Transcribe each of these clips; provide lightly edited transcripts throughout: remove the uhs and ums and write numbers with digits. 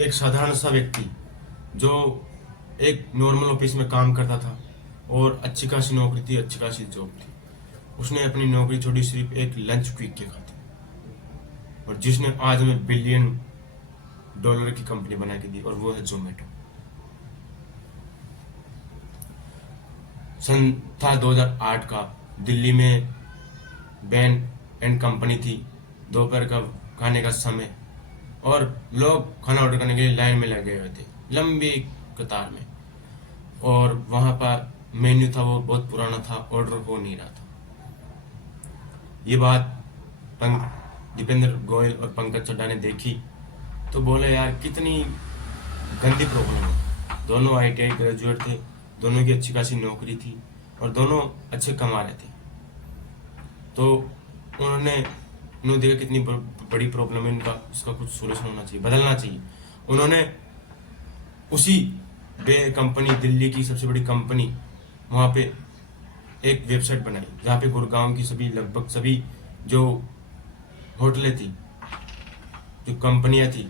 एक साधारण सा व्यक्ति जो एक नॉर्मल ऑफिस में काम करता था और अच्छी खासी नौकरी थी, अच्छी खासी जॉब थी, उसने अपनी नौकरी छोड़ी सिर्फ एक लंच क्विक के खातिर, और जिसने आज हमें $1 बिलियन की कंपनी बना के दी, और वो है जोमेटो। सन था 2008 का। दिल्ली में बैन एंड कंपनी थी। दोपहर का खाने का समय, और लोग खाना ऑर्डर करने के लिए लाइन में लगे हुए थे, लंबी कतार में। और वहाँ पर मेन्यू था, वो बहुत पुराना था, ऑर्डर हो नहीं रहा था। ये बात दीपेंद्र गोयल और पंकज चड्ढा ने देखी तो बोले, यार कितनी गंदी प्रॉब्लम है। दोनों ITI ग्रेजुएट थे, दोनों की अच्छी खासी नौकरी थी, और दोनों अच्छे कमा रहे थे। तो उन्होंने देखा कितनी बड़ी प्रॉब्लम है इनका, इसका कुछ सोल्यूशन होना चाहिए, बदलना चाहिए। उन्होंने उसी कंपनी, दिल्ली की सबसे बड़ी कंपनी, वहाँ पे एक वेबसाइट बनाई जहाँ पे गुड़गांव की लगभग सभी जो होटलें थी, जो कंपनियां थी,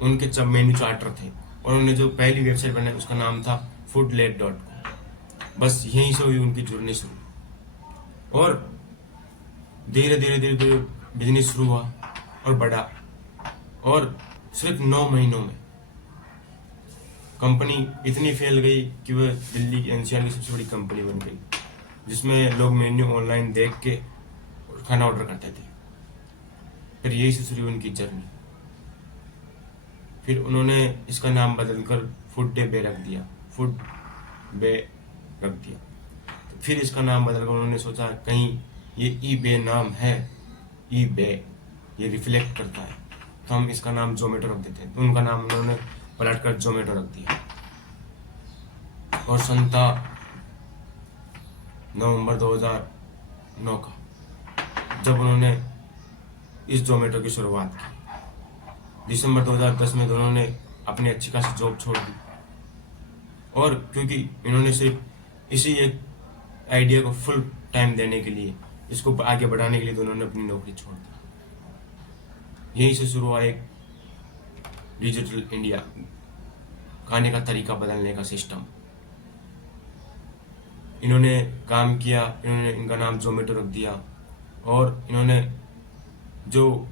उनके सब मेन्यू चार्टर थे। और उन्होंने जो पहली वेबसाइट बनाई उसका नाम था foodlet.com। बस यहीं से हुई उनकी जर्नी शुरू, और धीरे धीरे धीरे धीरे बिजनेस शुरू हुआ और बढ़ा, और सिर्फ 9 महीनों में कंपनी इतनी फैल गई कि वह दिल्ली की NCR की सबसे बड़ी कंपनी बन गई, जिसमें लोग मेन्यू ऑनलाइन देख के खाना ऑर्डर करते थे। फिर यही से शुरू हुई उनकी जर्नी। फिर उन्होंने इसका नाम बदलकर फूड बे रख दिया, फूड बे रख दिया। तो फिर इसका नाम बदलकर उन्होंने सोचा कहीं ये eBay नाम है, eBay ये रिफ्लेक्ट करता है, तो हम इसका नाम जोमेटो रख देते हैं। तो उनका नाम उन्होंने पलट कर जोमेटो रख दिया। और सन था नवंबर 2009 का, जब उन्होंने इस जोमेटो की शुरुआत की। दिसंबर 2010 में दोनों ने अपनी अच्छी खासी जॉब छोड़ दी, और क्योंकि इन्होंने सिर्फ इसी एक आइडिया को फुल टाइम देने के लिए, इसको आगे बढ़ाने के लिए दोनों ने अपनी नौकरी छोड़ दी। यहीं से शुरू हुआ एक डिजिटल इंडिया, खाने का तरीका बदलने का सिस्टम। इन्होंने काम किया, इन्होंने इनका नाम जोमेटो रख दिया। और इन्होंने जो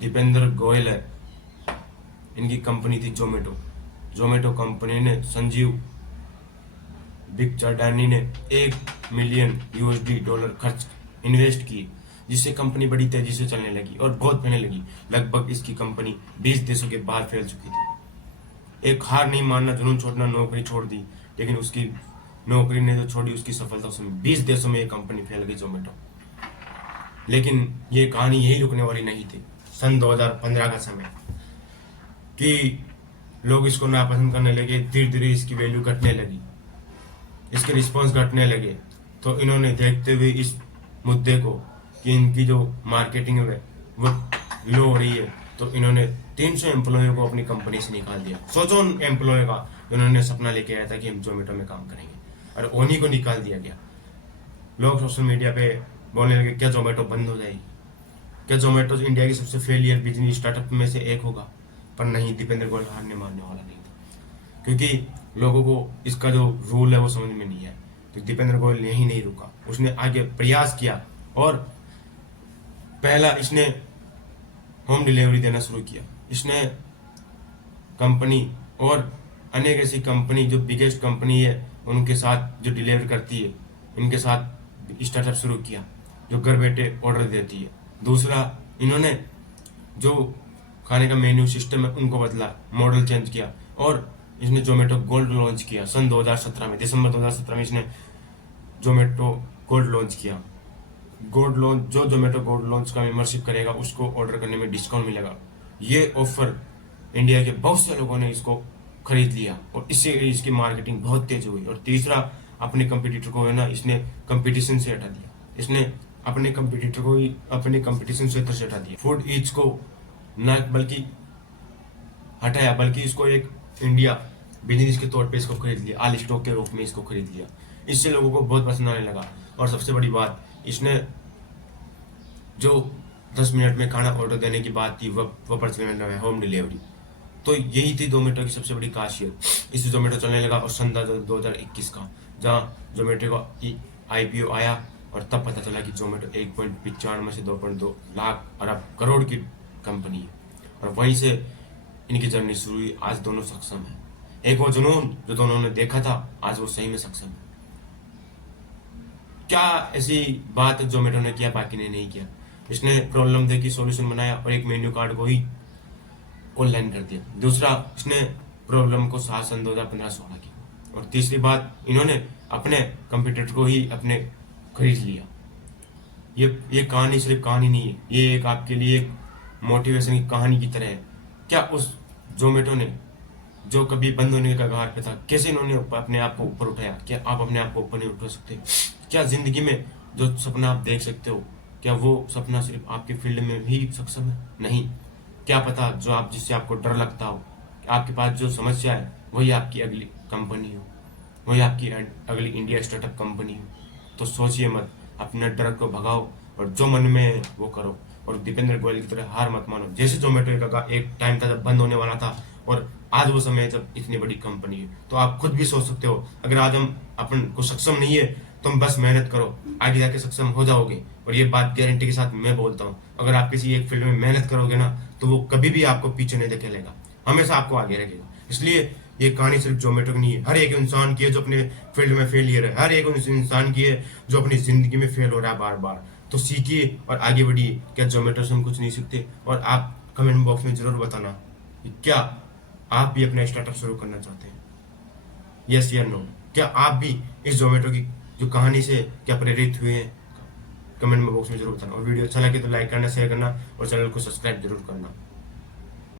दीपेंद्र गोयल है, इनकी कंपनी थी जोमेटो कंपनी ने संजीव बिखचंदानी ने $1 मिलियन खर्च इन्वेस्ट किए, जिससे कंपनी बड़ी तेजी से चलने लगी और बहुत फैलने लगी। लगभग इसकी कंपनी 20 देशों के बाहर फैल चुकी थी। एक हार नहीं मानना, जुनून छोड़ना, नौकरी छोड़ दी, लेकिन उसकी नौकरी ने जो छोड़ी उसकी सफलता उसमें 20 देशों में ये कंपनी फैल गई जोमेटो। लेकिन ये कहानी यही रुकने वाली नहीं थी। सन 2015 का समय कि लोग इसको नापसंद करने लगे, धीरे धीरे इसकी वैल्यू घटने लगी, इसके रिस्पॉन्स घटने लगे। तो इन्होंने देखते हुए इस मुद्दे को कि इनकी जो मार्केटिंग है वो लो हो रही है, तो इन्होंने 300 एम्प्लॉय को अपनी कंपनी से निकाल दिया। सोचो उन एम्प्लॉय का, इन्होंने सपना लेके आया था कि हम जोमेटो में काम करेंगे, और उन्हीं को निकाल दिया गया। लोग सोशल मीडिया पे बोलने लगे, क्या जोमेटो बंद हो जाएगी, क्या जोमेटो इंडिया की सबसे फेलियर बिजनेस स्टार्टअप में से एक होगा। पर नहीं, दीपेंद्र गोयल हारने मानने वाला नहीं था, क्योंकि लोगों को इसका जो रूल है वो समझ में नहीं आया। तो दीपेंद्र गोयल यहीं नहीं रुका, उसने आगे प्रयास किया, और पहला इसने होम डिलीवरी देना शुरू किया। इसने कंपनी और अनेक ऐसी कंपनी जो बिगेस्ट कंपनी है उनके साथ जो डिलीवर करती है, इनके साथ स्टार्टअप शुरू किया जो घर बैठे ऑर्डर देती है। दूसरा, इन्होंने जो खाने का मेन्यू सिस्टम है उनको बदला, मॉडल चेंज किया, और इसने जोमेटो गोल्ड लॉन्च किया सन 2017 में। दिसंबर 2017 में इसने जोमेटो गोल्ड लॉन्च किया। गोल्ड लॉन्च, जो जोमेटो गोल्ड लॉन्च का मेंबरशिप करेगा उसको ऑर्डर करने में डिस्काउंट मिलेगा। ये ऑफर इंडिया के बहुत से लोगों ने इसको खरीद लिया, और इससे इसकी मार्केटिंग बहुत तेज हुई। और तीसरा, अपने कंपटीटर को है ना, इसने कंपटीशन से हटा दिया। इसने अपने कंपटीटर को ही अपने कंपटीशन क्षेत्र से हटा दिया। फूड ईट्स को न बल्कि हटाया, बल्कि इसको एक इंडिया बिजनेस के तौर पे इसको खरीद लिया, आल स्टॉक के रूप में इसको खरीद लिया। इससे लोगों को बहुत पसंद आने लगा। और सबसे बड़ी बात, इसने जो 10 मिनट में खाना ऑर्डर देने की बात थी वह प्रचलन में है, होम डिलीवरी। तो यही थी जोमेटो की सबसे बड़ी खासियत। इससे जोमेटो चलने लगा। और सन 2021 का जहाँ जोमेटो का IPO आया और तब पता चला कि जोमेटो 1.95 से 2.2 लाख अरब करोड़ की कंपनी है। और वहीं से इनकी जर्नी शुरू हुई। आज दोनों सक्षम हैं। एक वो जुनून जो दोनों ने देखा था, आज वो सही में सक्षम है। क्या ऐसी बात जोमेटो ने किया बाकी ने नहीं किया? इसने प्रॉब्लम देखी, सॉल्यूशन बनाया और एक मेन्यू कार्ड को ही ऑनलाइन कर दिया। दूसरा, इसने प्रॉब्लम को सन 2015-16 की। और तीसरी बात, इन्होंने अपने कंप्यूटर को ही अपने खरीद लिया। ये कहानी सिर्फ कहानी नहीं है, ये एक आपके लिए एक मोटिवेशन की कहानी की तरह है। क्या उस जोमेटो ने जो कभी बंद होने के कगार पे था, कैसे इन्होंने अपने आप को ऊपर उठाया? क्या आप अपने आप को ऊपर नहीं उठा सकते? क्या जिंदगी में जो सपना आप देख सकते हो, क्या वो सपना सिर्फ आपके फील्ड में ही सक्षम है? नहीं। क्या पता जो आप जिससे आपको डर लगता हो, आपके पास जो समस्या है वही आपकी अगली कंपनी हो, वही आपकी अगली इंडिया स्टार्टअप कंपनी हो। तो सोचिए मत, अपने डर को भगाओ और जो मन में है वो करो। और दीपेंद्र गोयल की तरह हार मत मानो। जैसे जोमेटो का एक टाइम था जब बंद होने वाला था, और आज वो समय है जब इतनी बड़ी कंपनी है। तो आप खुद भी सोच सकते हो, अगर आज हम अपन को सक्षम नहीं है, तुम बस मेहनत करो, आगे जाके सक्षम हो जाओगे। और ये बात गारंटी के साथ मैं बोलता हूँ, अगर आप किसी एक फील्ड में मेहनत करोगे ना, तो वो कभी भी आपको पीछे नहीं धकेलेगा, हमेशा आपको आगे रखेगा। इसलिए ये कहानी सिर्फ जोमेटो की नहीं है, हर एक इंसान की है जो अपने फील्ड में फेलियर है, हर एक इंसान की है जो अपनी जिंदगी में फेल हो रहा है बार बार। तो सीखिए और आगे बढ़िए। क्या जोमेटो से हम कुछ नहीं सीखते? और आप कमेंट बॉक्स में जरूर बताना कि क्या आप भी अपना स्टार्टअप शुरू करना चाहते हैं, यस या नो? क्या आप भी इस जोमेटो की जो कहानी से क्या प्रेरित हुए हैं? कमेंट बॉक्स में जरूर बताना। और वीडियो अच्छा लगे तो लाइक करना, शेयर करना और चैनल को सब्सक्राइब जरूर करना।